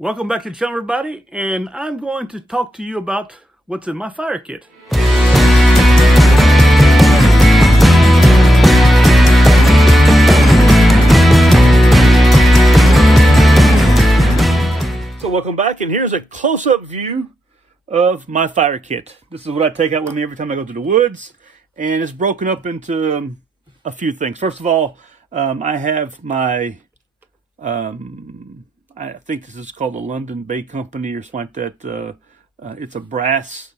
Welcome back to the channel, everybody, and I'm going to talk to you about what's in my fire kit. So welcome back, and here's a close-up view of my fire kit. This is what I take out with me every time I go to the woods, and it's broken up into a few things. First of all, I have my I think this is called the London Bay Company or something like that. It's a brass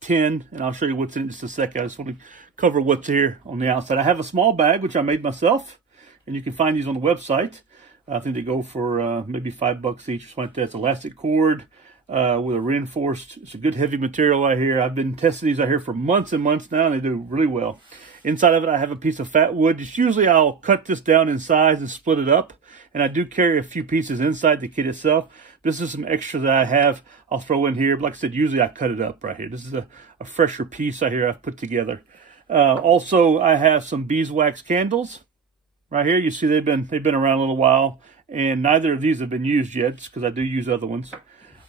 tin, and I'll show you what's in it in just a second. I just want to cover what's here on the outside. I have a small bag, which I made myself, and you can find these on the website. I think they go for maybe $5 each or something like that. It's elastic cord with a reinforced, it's a good heavy material right here. I've been testing these out here for months and months now, and they do really well. Inside of it, I have a piece of fat wood. It's usually I'll cut this down in size and split it up. And I do carry a few pieces inside the kit itself. This is some extra that I have. I'll throw in here. But like I said, usually I cut it up right here. This is a fresher piece right here I've put together. Also, I have some beeswax candles right here. You see they've been around a little while. And neither of these have been used yet because I do use other ones.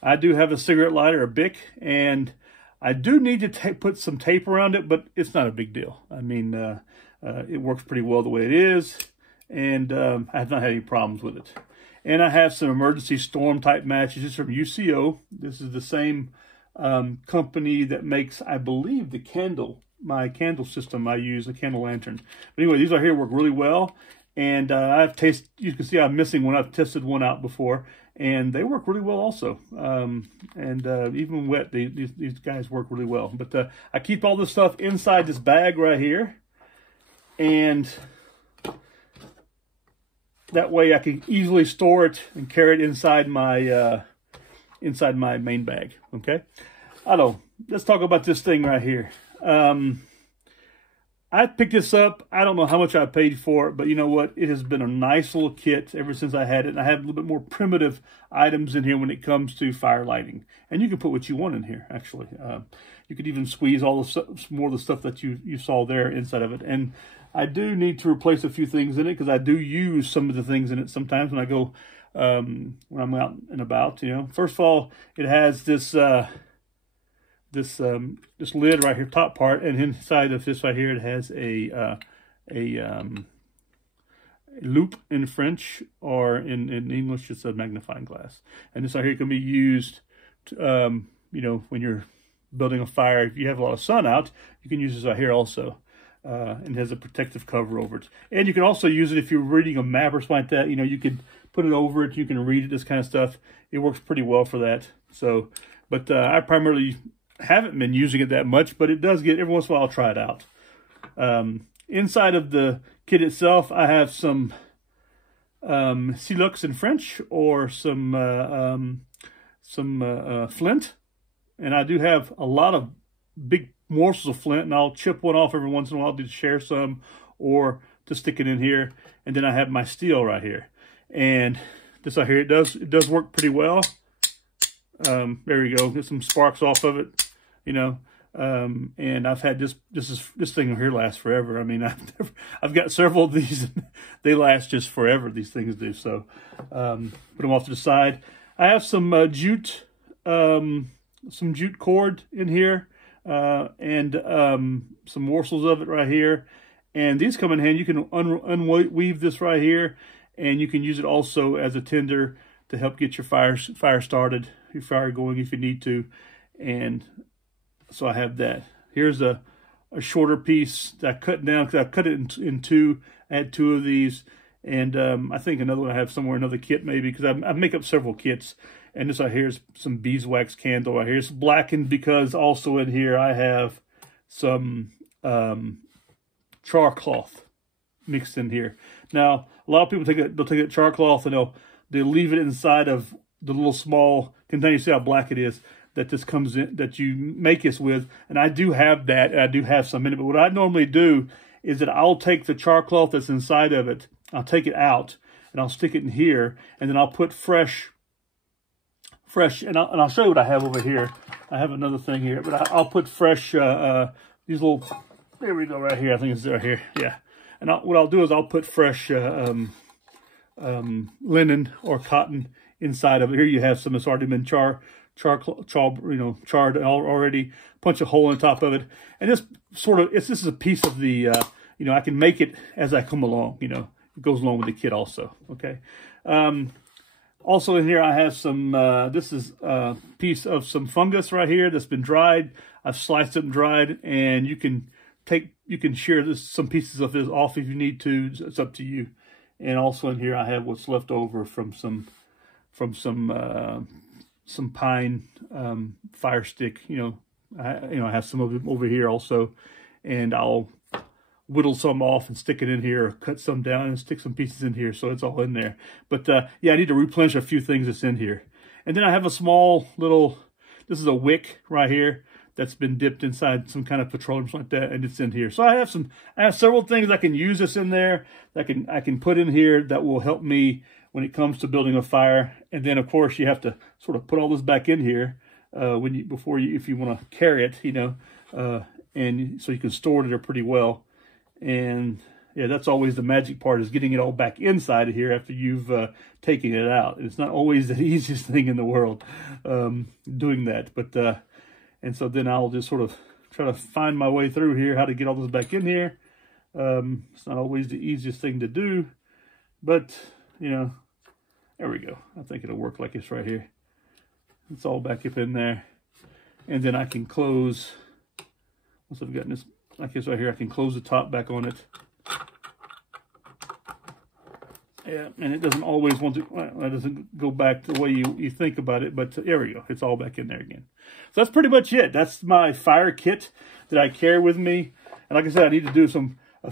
I do have a cigarette lighter, a Bic. And I do need to put some tape around it, but it's not a big deal. I mean, it works pretty well the way it is. And I have not had any problems with it. And I have some emergency storm type matches. This is from UCO. This is the same company that makes, I believe, the candle, my candle system I use, a candle lantern. But anyway, these are here work really well. And I've tasted, you can see I'm missing one. I've tested one out before. And they work really well also. Even wet, these guys work really well. But I keep all this stuff inside this bag right here. And that way I can easily store it and carry it inside my main bag, okay? Let's talk about this thing right here. I picked this up. I don't know how much I paid for it, but you know what? It has been a nice little kit ever since I had it. And I have a little bit more primitive items in here when it comes to fire lighting. And you can put what you want in here, actually. You could even squeeze all the more of the stuff that you saw there inside of it. And I do need to replace a few things in it because I do use some of the things in it sometimes when I go, when I'm out and about, you know. First of all, it has this this lid right here, top part, and inside of this right here, it has a loop in French, or in English, it's a magnifying glass. And this right here can be used, to, you know, when you're building a fire. If you have a lot of sun out, you can use this right here also. And has a protective cover over it. And you can also use it if you're reading a map or something like that. You know, you could put it over it. You can read it, this kind of stuff. It works pretty well for that. So, but I primarily haven't been using it that much, but it does get, every once in a while I'll try it out. Inside of the kit itself, I have some Silux in French, or some Flint. And I do have a lot of big morsels of flint, and I'll chip one off every once in a while to share some, or to stick it in here. And then I have my steel right here, and this right here, it does work pretty well. There you go, get some sparks off of it, you know. And I've had this thing here last forever. I mean, I've got several of these, and they last just forever, these things do. So put them off to the side. I have some jute cord in here. And some morsels of it right here. And these come in handy. You can unweave this right here, and you can use it also as a tinder to help get your fire started, your fire going if you need to. And so I have that. Here's a shorter piece that I cut down because I cut it in two. I had two of these. And I think another one I have somewhere, another kit maybe, because I make up several kits. And this right here is some beeswax candle right here. It's blackened because also in here I have some char cloth mixed in here. Now, a lot of people they'll take that char cloth and they'll leave it inside of the little small container. You see how black it is that this comes in, that you make this with. And I do have that, and I do have some in it. But what I normally do is that I'll take the char cloth that's inside of it, I'll take it out, and I'll stick it in here, and then I'll put fresh, and I'll show you what I have over here. I have another thing here, but I'll put fresh, these little, there we go, right here. I think it's right here, yeah. And what I'll do is I'll put fresh linen or cotton inside of it. Here you have some that's already been charred already. Punch a hole in the top of it, and this sort of this is a piece of the I can make it as I come along. It goes along with the kit also. Okay. Also in here I have some. This is a piece of some fungus right here that's been dried. I've sliced it and dried, and you can shear some pieces of this off if you need to. It's up to you. And also in here I have what's left over from some pine fire stick. I have some of them over here also, and I'll whittle some off and stick it in here, or cut some down and stick some pieces in here, so it's all in there. But yeah, I need to replenish a few things that's in here. And then I have a small little, this is a wick right here that's been dipped inside some kind of petroleum, something like that, and it's in here. So I have several things I can use this in there that I can put in here that will help me when it comes to building a fire. And then of course you have to sort of put all this back in here if you want to carry it, and so you can store it there pretty well. And yeah, that's always the magic part, is getting it all back inside of here after you've taken it out. It's not always the easiest thing in the world doing that, but and so then I'll just sort of try to find my way through here, how to get all this back in here. It's not always the easiest thing to do, but there we go. I think it'll work like this right here. It's all back up in there, and then I can close, once I've gotten this like this right here, I can close the top back on it. Yeah, and it doesn't always want to, well, that doesn't go back the way you think about it, but there we go. It's all back in there again. So that's pretty much it. That's my fire kit that I carry with me. And like I said, I need to do I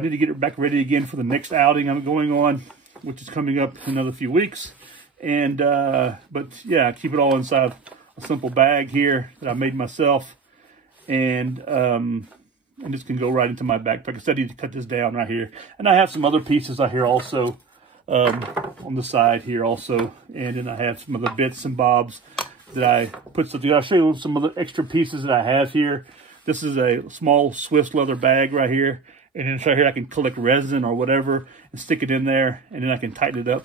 need to get it back ready again for the next outing I'm going on, which is coming up in another few weeks. And, but yeah, I keep it all inside a simple bag here that I made myself. And this can go right into my backpack. Like I said, I need to cut this down right here. And I have some other pieces out here also, on the side here also. And then I have some other bits and bobs that I put stuff together. I'll show you some other extra pieces that I have here. This is a small Swiss leather bag right here. And then right here I can collect resin or whatever and stick it in there. And then I can tighten it up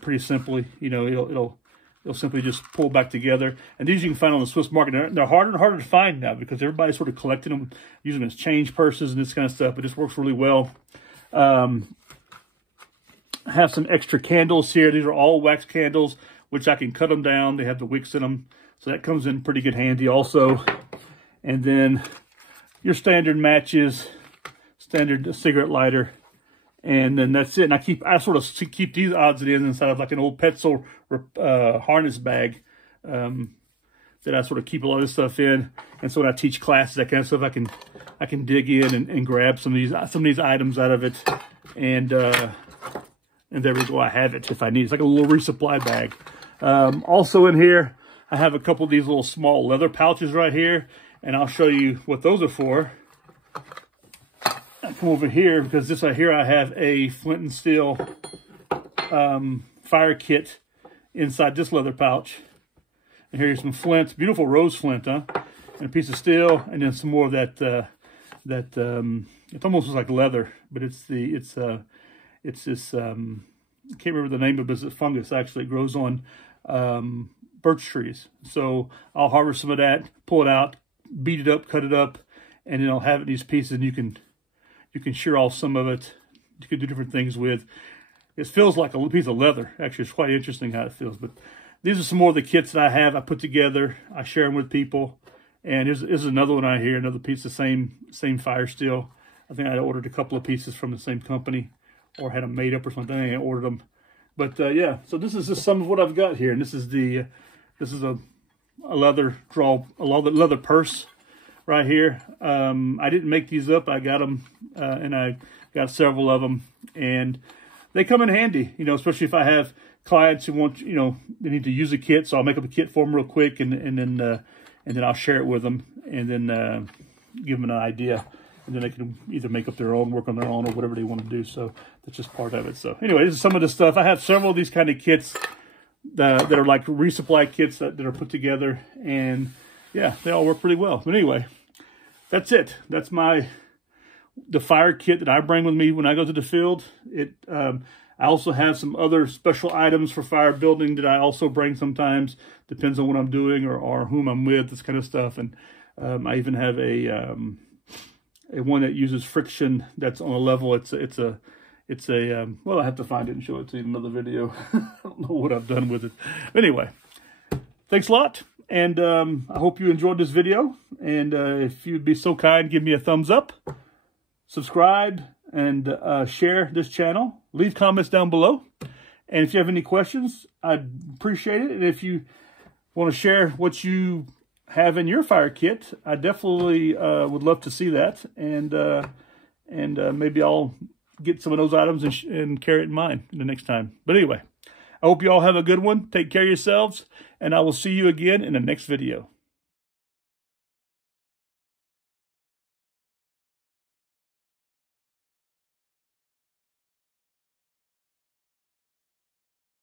pretty simply. It'll simply just pull back together. And these you can find on the Swiss market. They're harder and harder to find now because everybody's sort of collecting them, using them as change purses and this kind of stuff. But this works really well. I have some extra candles here. These are all wax candles, which I can cut them down. They have the wicks in them. So that comes in pretty good handy also. And then your standard matches, standard cigarette lighter. And then that's it. And I sort of keep these odds and ends inside of like an old Petzl harness bag that I sort of keep a lot of this stuff in. And so when I teach classes, that kind of stuff, I can dig in and grab some of these items out of it. And there we go. I have it if I need it. It's like a little resupply bag. Also in here, I have a couple of these little small leather pouches right here, and I'll show you what those are for. I come over here because this right here I have a flint and steel fire kit inside this leather pouch. And here's some flint, beautiful rose flint, huh? And a piece of steel, and then some more of that it almost looks like leather, but it's this I can't remember the name of it, but it's a fungus actually. It grows on birch trees. So I'll harvest some of that, pull it out, beat it up, cut it up, and then I'll have it in these pieces, and you can shear off some of it. You can do different things with. It feels like a piece of leather. Actually, it's quite interesting how it feels. But these are some more of the kits that I have. I put together. I share them with people. And here's another one right here. Another piece of same fire steel. I think I ordered a couple of pieces from the same company, or had them made up or something. I ordered them. But yeah, so this is just some of what I've got here. And this is a leather purse right here. I didn't make these up. I got them, and I got several of them, and they come in handy, especially if I have clients who want, they need to use a kit. So I'll make up a kit for them real quick, and then I'll share it with them, and then give them an idea, and then they can either make up their own, work on their own, or whatever they want to do. So that's just part of it. So anyway, this is some of the stuff. I have several of these kind of kits that are like resupply kits that are put together, and yeah, they all work pretty well. But anyway, that's it. That's the fire kit that I bring with me when I go to the field. I I also have some other special items for fire building that I also bring sometimes. Depends on what I'm doing or whom I'm with, this kind of stuff. And I even have a one that uses friction that's on a level. It's a well, I have to find it and show it to you in another video. I don't know what I've done with it. But anyway, thanks a lot. And I hope you enjoyed this video. And if you'd be so kind, give me a thumbs up, subscribe, and share this channel. Leave comments down below. And if you have any questions, I'd appreciate it. And if you want to share what you have in your fire kit, I definitely would love to see that. And maybe I'll get some of those items and carry it in mind the next time. But anyway, I hope you all have a good one. Take care of yourselves, and I will see you again in the next video.